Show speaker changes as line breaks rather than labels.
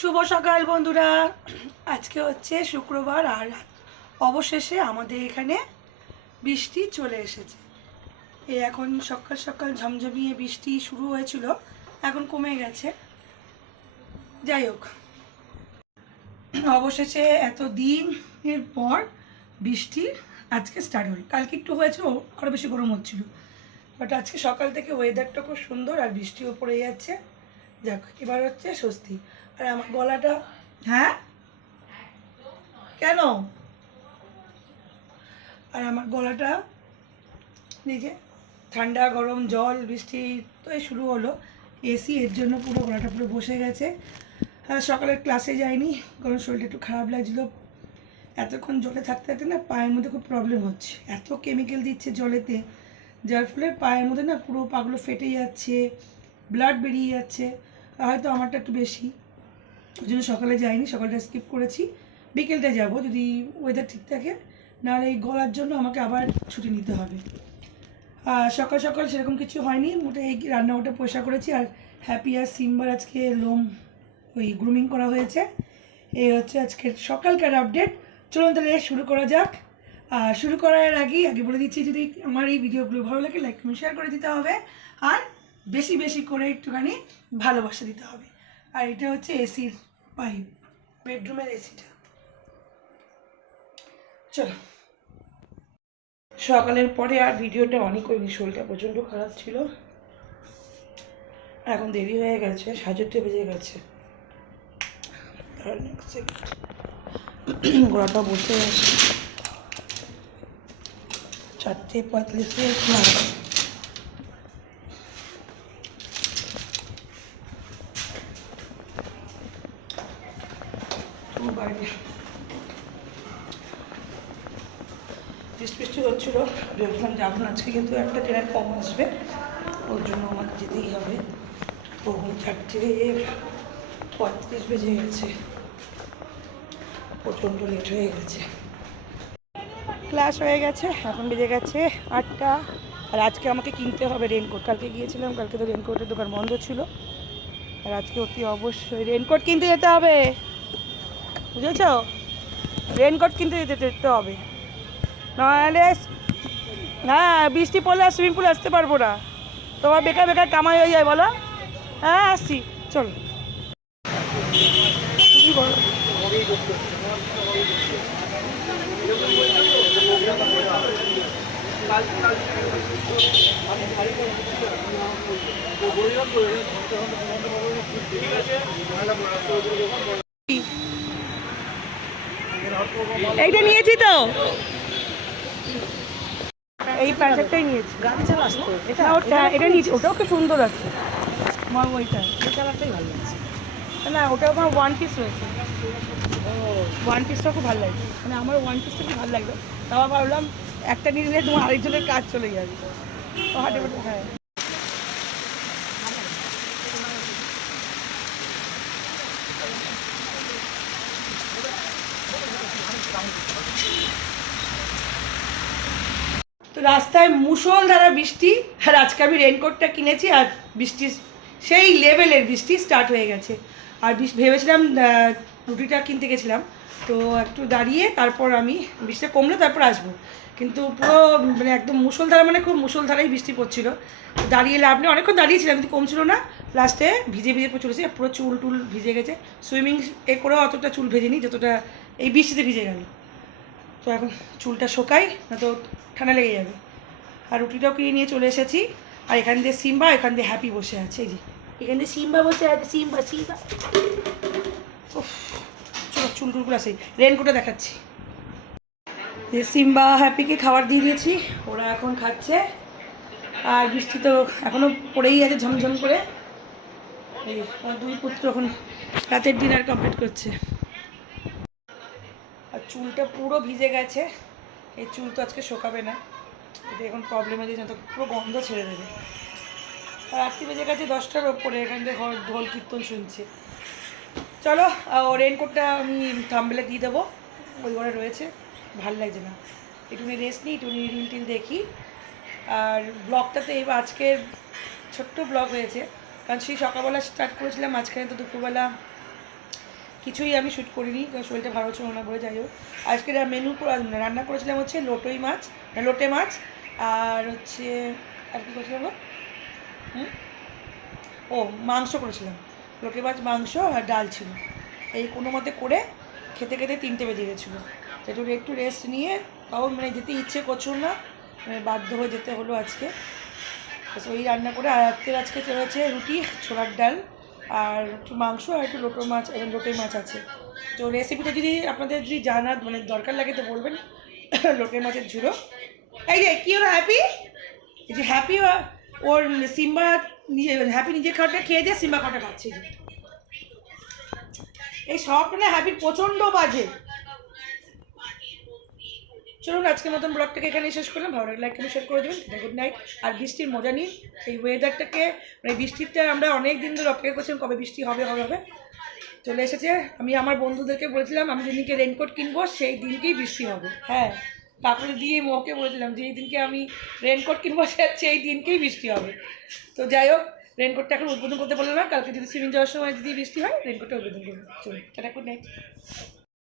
শুভ সকাল বন্ধুরা। আজকে হচ্ছে শুক্রবার আর অবশেষে আমাদের এখানে বৃষ্টি চলে এসেছে। এই এখন সকাল সকাল ঝমঝমিয়ে বৃষ্টি শুরু হয়েছিল, এখন কমে গেছে। যাই হোক, অবশেষে এত দিনের পর বৃষ্টি আজকে স্টার্ট হলো। কালকে একটু হয়েছে আরও বেশি গরম হচ্ছিল। বাট আজকে সকাল থেকে ওয়েদারটা খুব সুন্দর আর বৃষ্টিও পড়ে যাচ্ছে। যাক, এবার হচ্ছে স্বস্তি। আর আমার গলাটা হ্যাঁ? কেন? আর আমার গলাটা নিজে ঠান্ডা, গরম, জল, বৃষ্টি, তো শুরু হলো। এসি এর জন্য পুরো গলাটা পুরো বসে গেছে। আর সকালে ক্লাসে যাইনি, কারণ শরীরটা একটু খারাপ লাগছিল। এতক্ষণ জলে থাকতে থাকতে না পায়ের মধ্যে খুব প্রবলেম হচ্ছে। এত কেমিক্যাল দিচ্ছে জলেতে, যার ফলে পায়ের মধ্যে না পুরো পাগুলো ফেটে যাচ্ছে ব্লাড বেরিয়ে যাচ্ছে। হয়তো আমারটা একটু বেশি। ওই জন্য সকালে যাইনি, সকালটা স্কিপ করেছি। বিকেলটা যাব, যদি ওয়েদার ঠিক থাকে। নাহলে এই গলার জন্য আমাকে আবার ছুটি নিতে হবে। সকাল সকাল সেরকম কিছু হয়নি, মোটে এই রান্নাঘরটা পয়সা করেছি। আর হ্যাপি আর সিম্বার আজকে লোম, ওই গ্রুমিং করা হয়েছে। এই হচ্ছে আজকের সকালকার আপডেট চলুন তাহলে শুরু করা যাক। আর শুরু করার আগেই, আগে বলে দিচ্ছি, যদি আমার এই ভিডিওগুলো ভালো লাগে লাইক কমেন্ট শেয়ার করে দিতে হবে। আর বেশি বেশি করে একটুখানি ভালোবাসা দিতে হবে। আর এটা হচ্ছে এসির পাইপ বেডরুমের এসিটা। চলো। সকালের পরে আর ভিডিওটা অনেক করিনি, শরীরটা প্রচণ্ড খারাপ ছিল। এখন দেরি হয়ে গেছে সাজেরটা বেজে গেছে। গলাটা বসে আছে। চারটে পঁয়তাল্লিশে ক্লাস বাইরে বৃষ্টি বৃষ্টি হচ্ছিল, ভেবেছিলাম যাব না আজকে, কিন্তু একটা ট্রেনের কম আসবে, ওর জন্য আমাকে যেতেই হবে। তখন চারটে পঁয়ত্রিশ বেজে গেছে, প্রচণ্ড লেট হয়ে গেছে। ক্লাস হয়ে গেছে, এখন বেজে গেছে আটটা, আর আজকে আমাকে কিনতে হবে রেনকোট কালকে গিয়েছিলাম, কালকে তো রেনকোটের দোকান বন্ধ ছিল, আর আজকে অতি অবশ্যই রেনকোট কিনতে যেতে হবে। বুঝেছ? রেনকোট কিনতে যেতে যেতে হবে। নাহলে হ্যাঁ বৃষ্টি পড়লে আর সুইমিং পুলে আসতে পারব না। তোমার বেকার বেকার কামাই হয়ে যায়, বলো। হ্যাঁ আসছি। চলো। খুবই গরম। এইটা নিয়েছি তো। এই প্যাকেটটাই নিয়েছি।
তো। এটা
না ওটা এটা নিয়েছি। ওটাও খুব সুন্দর আছে। আমার ওইটা।
এই কালারটাই ভালো লাগছে।
না ওটা আমার ওয়ান পিস রয়েছে। ওয়ান পিসটা খুব ভালো লাগছে। মানে আমার ওয়ান পিসটা খুব ভালো লাগল। তাও ভাবলাম একটা নিয়ে নিলে তোমার আরেকজনের কাজ চলে যাবে। তো হাটে হাটে হ্যাঁ। রাস্তায় মুষলধারা বৃষ্টি, আর আজকে আমি রেনকোটটা কিনেছি, আর বৃষ্টি, সেই লেভেলের বৃষ্টি স্টার্ট হয়ে গেছে। আর ভেবেছিলাম রুটিটা কিনতে গেছিলাম। তো একটু দাঁড়িয়ে, তারপর আমি বৃষ্টিটা কমলে তারপর আসব। কিন্তু পুরো মানে একদম মুষলধারা মানে খুব মুষলধারাই বৃষ্টি পড়ছিল। দাঁড়িয়ে লাভ নেই, অনেকক্ষণ দাঁড়িয়েছিলাম, কিন্তু কমছিল না। লাস্টে ভিজে ভিজে চলেছে পুরো চুল টুল ভিজে গেছে। সুইমিং এ করেও অতটা চুল ভেজেনি, যতটা এই বৃষ্টিতে ভিজে গেল। তো এখন চুলটা শোকাই, না তো ঠান্ডা লেগে যাবে। আর রুটিটাও কিনে নিয়ে চলে এসেছি। আর এখান দিয়ে সিম্বা এখান দিয়ে হ্যাপি বসে আছে এই যে। এখান দিয়ে সিম্বা বসে আছে সিম্বা সিম্বা। চলো টুলগুলো আসে রেনকোটে দেখাচ্ছি। যে সিম্বা হ্যাপিকে খাবার দিয়ে দিয়েছি। ওরা এখন খাচ্ছে। আর বৃষ্টি তো এখনও পড়েই আছে ঝমঝম করে। এই দুই পুত্র এখন রাতের ডিনার কমপ্লিট করছে। আর চুলটা পুরো ভিজে গেছে। এই চুল তো আজকে শোকাবে না। এটা এখন প্রবলেমে দিয়ে তো পুরো গন্ধ ছেড়ে দেবে। আর রাত্রি বেজে গেছে দশটার ওপরে, এখান থেকে ঢোল কীর্তন শুনছে। চলো ও রেনকোটটা আমি থাম্বেলে দিয়ে দেবো। ওই ঘরে রয়েছে, ভালো লাগছে না। একটুখানি রেস্ট নিই একটু একটুখানি রিল টিল দেখি। আর ব্লগটাতে এবার আজকের ছোট্ট ব্লগ হয়েছে। কারণ সেই সকালবেলা স্টার্ট করেছিলাম, মাঝখানে তো দুপুরবেলা কিছুই আমি শ্যুট করিনি, কারণ শরীরটা ভালো ছিল না বলে যাই হোক। আজকে মেনু রান্না করেছিলাম হচ্ছে লোটোই মাছ লোটে মাছ, আর হচ্ছে, আর কি করেছিলাম? হুম? ও, মাংস করেছিলাম। লোটে মাছ, মাংস আর ডাল ছিল। এই কোনো মতে করে খেতে খেতে তিনটে বেজে গেছিল। একটু একটু রেস্ট নিয়ে, তাও মানে যেতে ইচ্ছে করছিল না মানে বাধ্য হয়ে যেতে হলো আজকে। ওই রান্না করে আর রাত্রে আজকে চলেছে রুটি, ছোলার ডাল আর একটু মাংস আর একটু লোটো মাছ এবং লোটে মাছ আছে। তো রেসিপিটা যদি আপনাদের যদি জানার মানে দরকার লাগে তো বলবেন। লোটে মাছের ঝুড়ো। এই যে, কী হলো হ্যাপি এই যে হ্যাপি ওর সিম্বা নিজে হ্যাপি নিজের খাওয়াটা খেয়ে দিয়ে সিম্বা খাওয়াটা খাচ্ছে। এই সবটা হ্যাপির প্রচণ্ড বাজে। চলুন আজকের মতন ব্লগটাকে এখানে শেষ করলাম। ভালো লাগলে এখানে শেয়ার করে দেবেন গুড নাইট আর বৃষ্টির মজা নিন, এই ওয়েদারটাকে মানে বৃষ্টিটা আমরা অনেক দিন ধরে অপেক্ষা করছিলাম, কবে বৃষ্টি হবে হবে হবে। চলে এসেছে। আমি আমার বন্ধুদেরকে বলেছিলাম, আমি যেদিনকে রেনকোট কিনবো, সেই দিনকেই বৃষ্টি হবে। হ্যাঁ তারপরে দিয়ে মোকে বলেছিলাম যে এই দিনকে আমি রেনকোট কিনবো সেই দিনকেই বৃষ্টি হবে। তো যাই হোক রেনকোটটা এখন উদ্বোধন করতে পারল না কালকে যদি সিভিং যাওয়ার সময় যদি বৃষ্টি হয় রেনকোটটা উদ্বোধন করব। চলুন, টাটা গুড নাইট